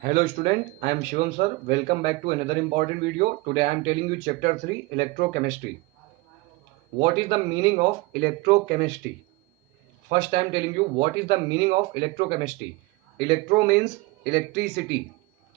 Hello student, I am Shivam sir. Welcome back to another important video. Today I am telling you chapter 3 electrochemistry. What is the meaning of electrochemistry? First I am telling you what is the meaning of electrochemistry. Electro means electricity.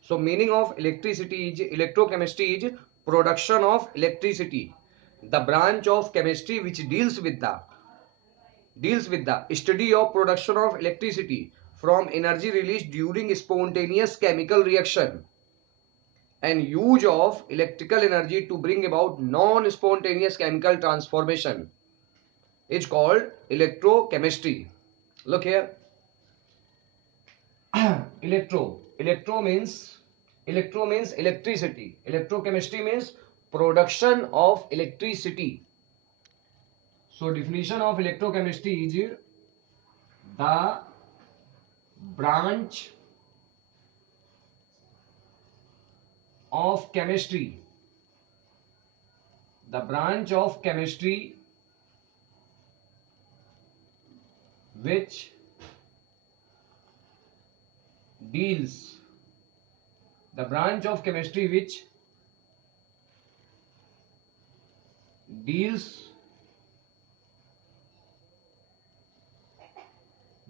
So meaning of electricity is electrochemistry is production of electricity. The branch of chemistry which deals with the study of production of electricity from energy released during spontaneous chemical reaction and use of electrical energy to bring about non-spontaneous chemical transformation is called electrochemistry. Look here. Electro means electricity. Electrochemistry means production of electricity. So definition of electrochemistry is the branch of chemistry. The branch of chemistry which deals the branch of chemistry which deals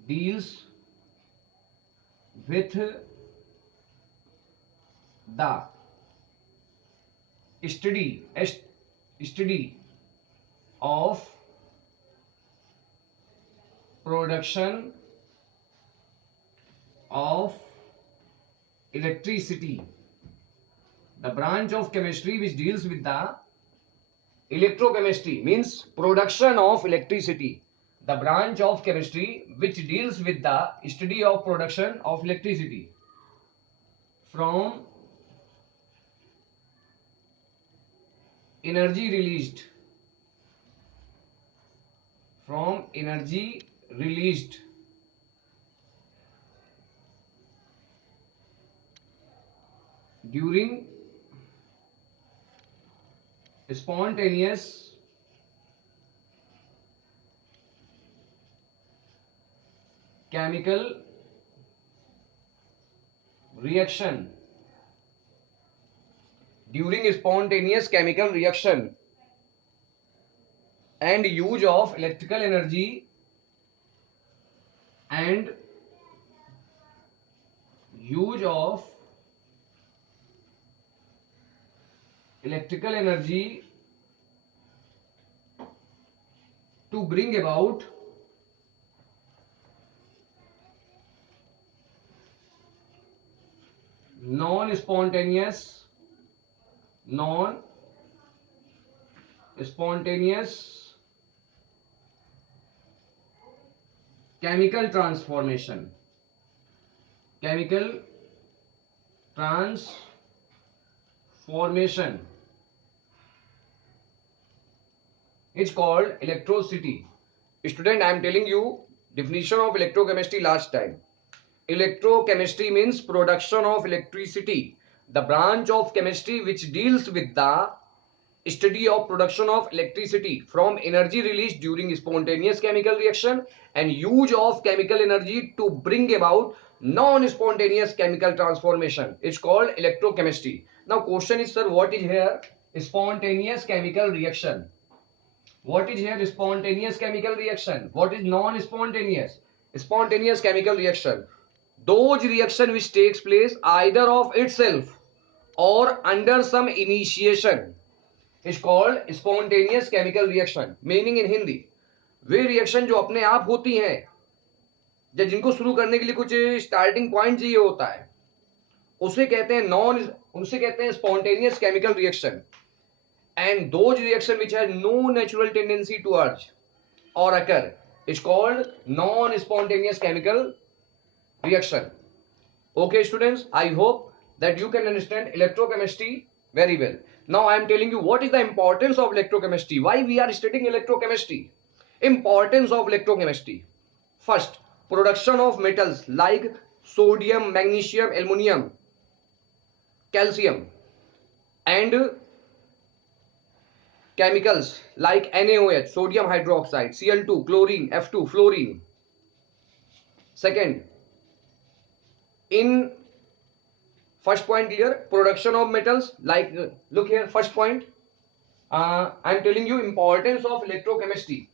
deals with the study study of production of electricity. The branch of chemistry which deals with the electrochemistry means production of electricity. The branch of chemistry which deals with the study of production of electricity from energy released from energy released during spontaneous chemical reaction and use of electrical energy and use of electrical energy to bring about non-spontaneous chemical transformation. Chemical transformation. It's called electricity. Student, I am telling you definition of electrochemistry last time. Electrochemistry means production of electricity. The branch of chemistry which deals with the study of production of electricity from energy released during spontaneous chemical reaction and use of chemical energy to bring about non-spontaneous chemical transformation. It's called electrochemistry. Now question is, sir, what is here spontaneous chemical reaction? What is here spontaneous chemical reaction? What is non-spontaneous? Spontaneous chemical reaction. Those reaction which takes place either of itself or under some initiation is called spontaneous chemical reaction. Meaning in Hindi, way reaction जो अपने आप होती हैं या जिनको शुरू करने के लिए कुछ स्टार्टिंग पॉइंट चाहिए होता है उसे कहते हैं spontaneous chemical reaction. And those reaction which have no natural tendency to urge or occur is called non-spontaneous chemical reaction. Okay students, I hope that you can understand electrochemistry very well. Now I am telling you what is the importance of electrochemistry, why we are studying electrochemistry. Importance of electrochemistry: first, production of metals like sodium, magnesium, aluminum, calcium, and chemicals like NaOH, sodium hydroxide, Cl2, chlorine, F2, fluorine. Second, in First point clear. Production of metals, like look here, first point. I'm telling you importance of electrochemistry.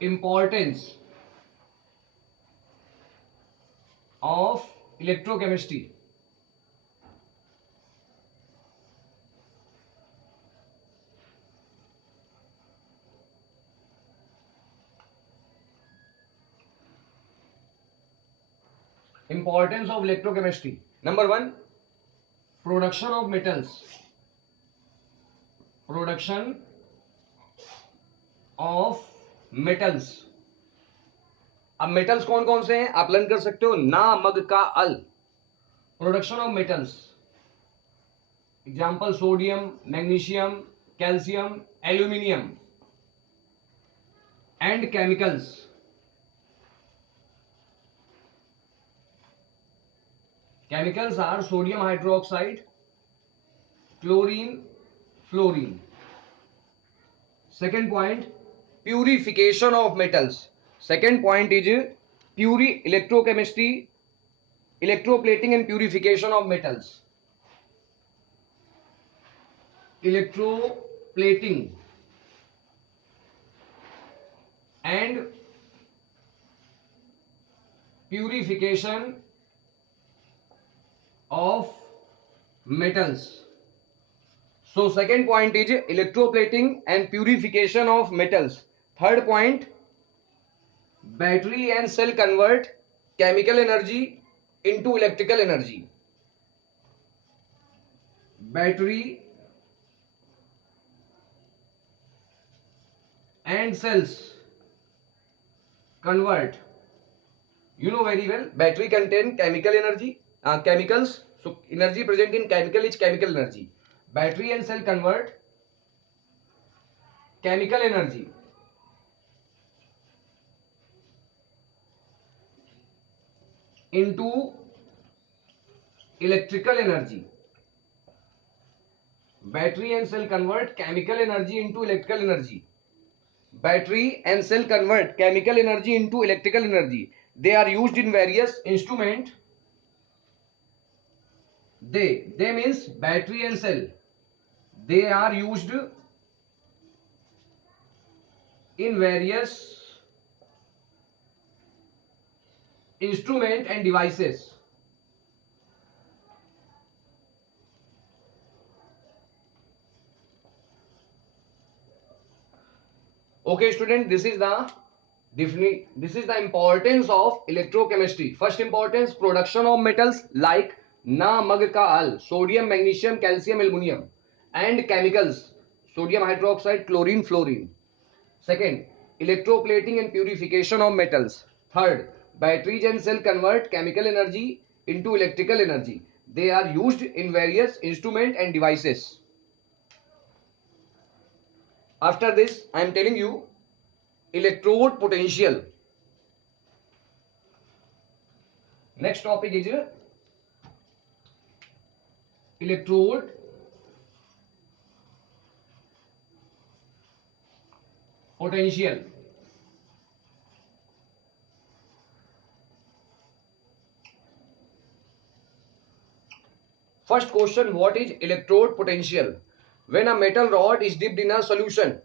Importance of electrochemistry. Importance of electrochemistry. Number one, production of metals. Production of metals. अब metals कौन कौन से हैं आप learn कर सकते हो, ना मग का अल. Production of metals, example sodium, magnesium, calcium, aluminium. And chemicals. Chemicals are sodium hydroxide, chlorine, fluorine. Second point, purification of metals. Second point is electrochemistry, electroplating and purification of metals. Electroplating and purification of metals. So second point is electroplating and purification of metals. Third point, battery and cell convert chemical energy into electrical energy. Battery and cells convert, you know very well, battery contain chemical energy, chemicals, so energy present in chemical is chemical energy. Battery and cell convert chemical energy into electrical energy. Battery and cell convert chemical energy into electrical energy. Battery and cell convert chemical energy into electrical energy. They are used in various instrument. They means battery and cell. They are used in various instrument and devices. Okay student, this is the importance of electrochemistry. First importance, production of metals like na, mag ka al, sodium, magnesium, calcium, aluminum, and chemicals, sodium hydroxide, chlorine, fluorine. Second, electroplating and purification of metals. Third, batteries and cell convert chemical energy into electrical energy. They are used in various instrument and devices. After this, I am telling you electrode potential. Next topic is electrode potential. First question, what is electrode potential? When a metal rod is dipped in a solution,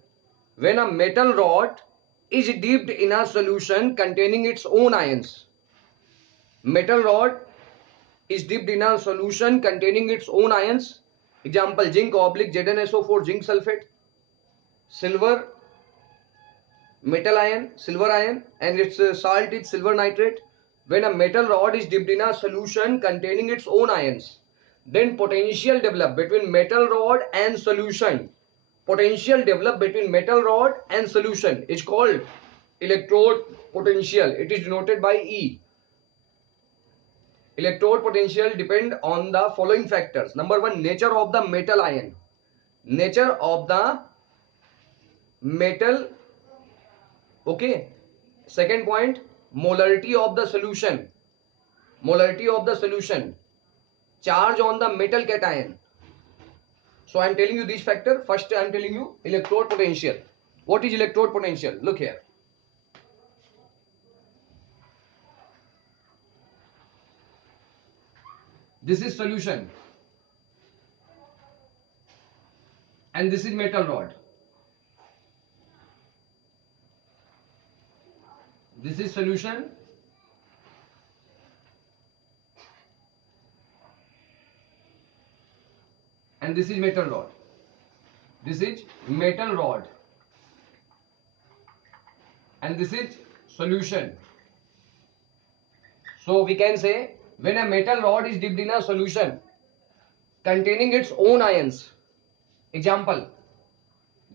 when a metal rod is dipped in a solution containing its own ions. Metal rod is dipped in a solution containing its own ions. Example, zinc oblique ZnSO4 zinc sulfate, silver metal ion, silver ion, and its salt is silver nitrate. When a metal rod is dipped in a solution containing its own ions, then potential develop between metal rod and solution. Potential develop between metal rod and solution is called electrode potential. It is denoted by E. Electrode potential depend on the following factors. Number one, nature of the metal ion. Nature of the metal. Okay. Second point, molarity of the solution. Molarity of the solution. Charge on the metal cation. So I am telling you this factor. First I am telling you electrode potential. What is electrode potential? Look here. This is solution and this is metal rod. This is solution and this is metal rod. This is metal rod and this is solution. So we can say when a metal rod is dipped in a solution containing its own ions, example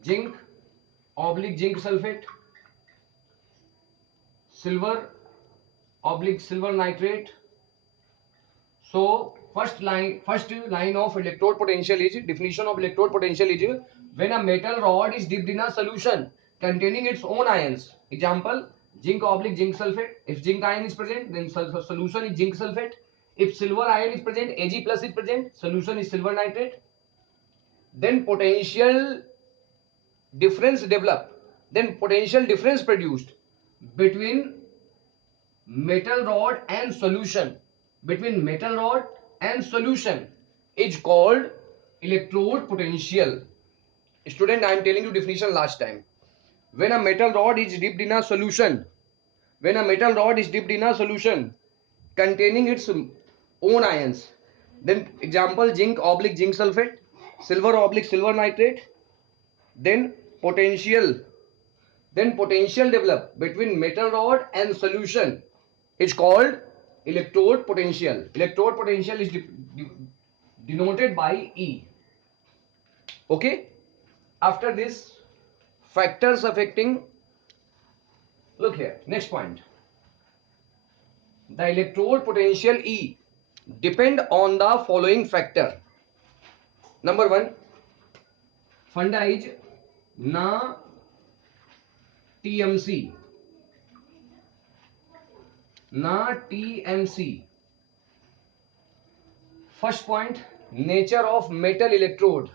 zinc oblique zinc sulfate, silver oblique silver nitrate. So first line of electrode potential is, definition of electrode potential is when a metal rod is dipped in a solution containing its own ions, example zinc oblique zinc sulfate. If zinc ion is present, then solution is zinc sulfate. If silver ion is present, Ag plus is present, solution is silver nitrate. Then potential difference develop, then potential difference produced between metal rod and solution, between metal rod and solution is called electrode potential. Student, I am telling you definition last time. When a metal rod is dipped in a solution, when a metal rod is dipped in a solution containing its own ions, then example zinc oblique zinc sulfate, silver oblique silver nitrate, then potential develop between metal rod and solution is called electrode potential. Electrode potential is denoted by E. Okay. After this, factors affecting, look here, next point. The electrode potential E depend on the following factor. Number one, funda is na TMC, na TMC. First point, nature of metal electrode.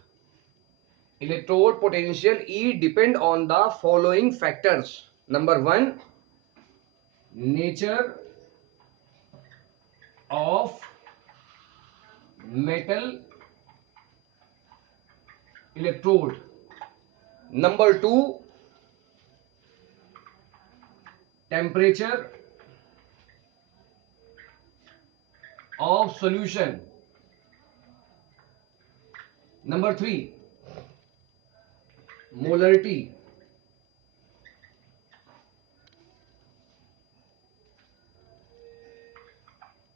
Electrode potential E depend on the following factors. Number one, nature of metal electrode. Number two, temperature of solution. Number three, molarity.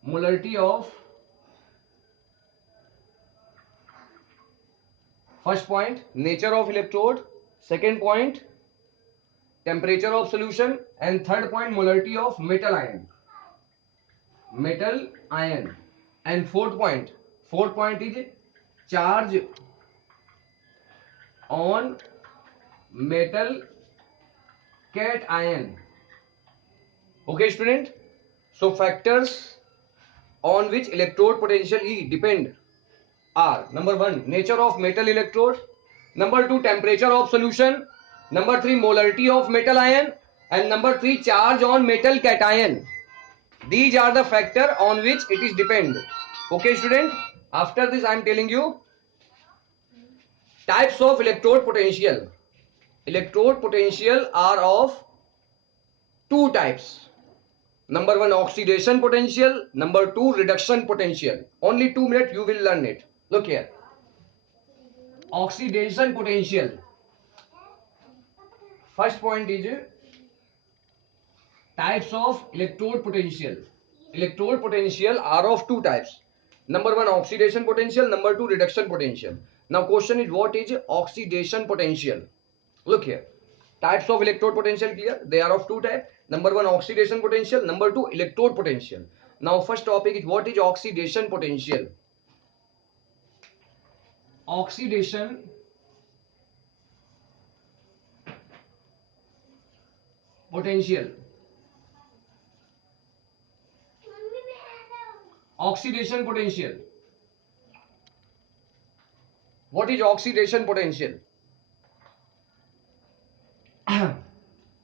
Molarity of, first point, nature of electrode. Second point, temperature of solution. And third point, molarity of metal ion. Metal ion. And fourth point is charge on metal cation. Okay, student. So factors on which electrode potential E depend are: number one, nature of metal electrode; number two, temperature of solution; number three, molarity of metal ion; and number three, charge on metal cation. These are the factor on which it is depend. Okay, student. After this, I am telling you types of electrode potential. Electrode potential are of two types. Number one, oxidation potential. Number two, reduction potential. Only 2 minutes you will learn it. Look here. Oxidation potential. First point is types of electrode potential. Electrode potential are of two types. Number one, oxidation potential. Number two, reduction potential. Now question is, what is oxidation potential? Look here. Types of electrode potential clear? They are of two types. Number one, oxidation potential. Number two, electrode potential. Now first topic is, what is oxidation potential? Oxidation potential. Oxidation potential. What is oxidation potential?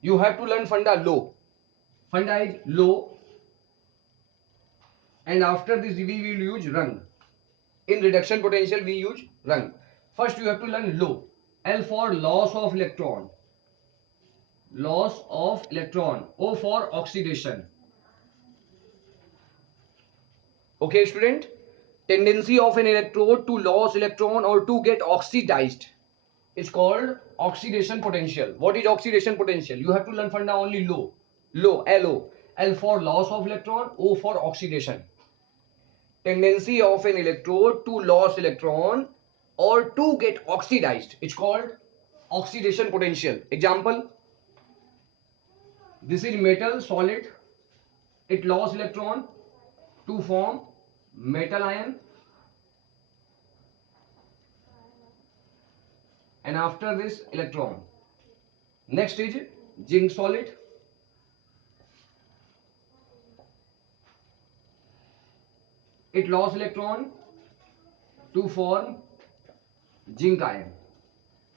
You have to learn funda low. Funda is low, and after this we will use rung. In reduction potential we use rung. First you have to learn low. L for loss of electron. Loss of electron. O for oxidation. Okay, student. Tendency of an electrode to lose electron or to get oxidized. It's called oxidation potential. What is oxidation potential? You have to learn funda only low. Low, LO. L for loss of electron, O for oxidation. Tendency of an electrode to lose electron or to get oxidized. It's called oxidation potential. Example, this is metal solid. It lost electron to form metal ion, and after this electron. Next is zinc solid. It lost electron to form zinc ion.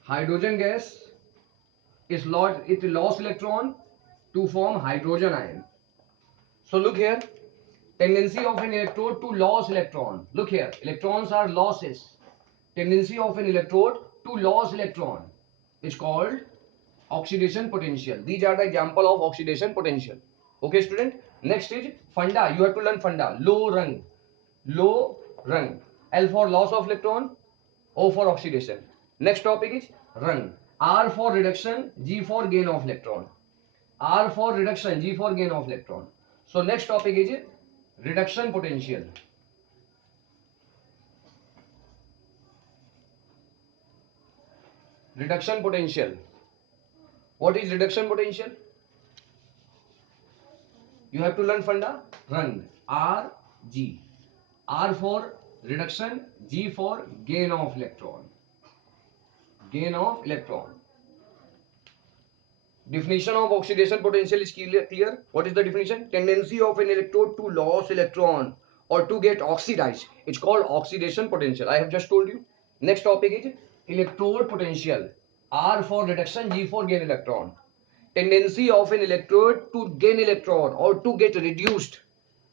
Hydrogen gas it lost electron to form hydrogen ion. So look here, tendency of an electrode to lose electron. Look here, electrons are losses. Tendency of an electrode to lose electron is called oxidation potential. These are the example of oxidation potential. Okay, student. Next is funda. You have to learn funda. Low rung. Low rung. L for loss of electron, O for oxidation. Next topic is rung. R for reduction, G for gain of electron. R for reduction, G for gain of electron. So next topic is reduction potential. Reduction potential. What is reduction potential? You have to learn funda. Rung. R, G. R for reduction, G for gain of electron. Gain of electron. Definition of oxidation potential is clear. What is the definition? Tendency of an electrode to lose electron or to get oxidized. It's called oxidation potential. I have just told you. Next topic is electrode potential. R for reduction, G for gain electron. Tendency of an electrode to gain electron or to get reduced.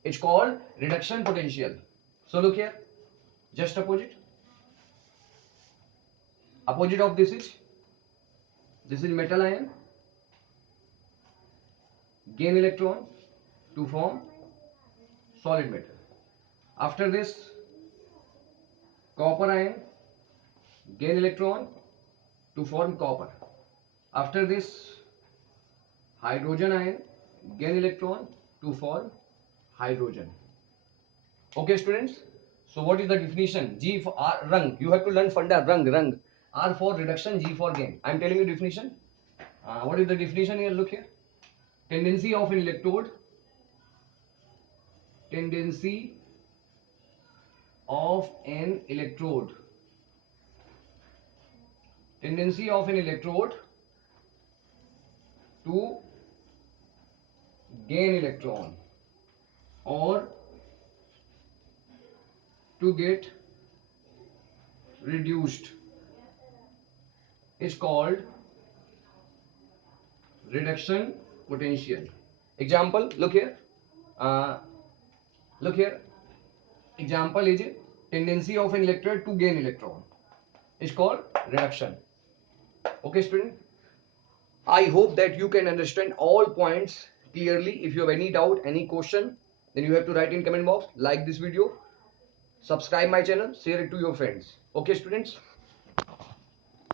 It's called reduction potential. So look here, just opposite. Opposite of this is metal ion. Gain electron to form solid metal. After this, copper ion, gain electron to form copper. After this, hydrogen ion, gain electron to form hydrogen. Okay, students. So what is the definition? G for R, rung. You have to learn funda rung. R for reduction, G for gain. I am telling you definition. What is the definition here? Look here. Tendency of an electrode. Tendency of an electrode. Tendency of an electrode to gain electron or to get reduced is called reduction potential. Example, look here. Look here. Example is tendency of an electrode to gain electron is called reduction. Okay, student. I hope that you can understand all points clearly. If you have any doubt, any question, then you have to write in comment box. Like this video, subscribe my channel, share it to your friends. Okay, students.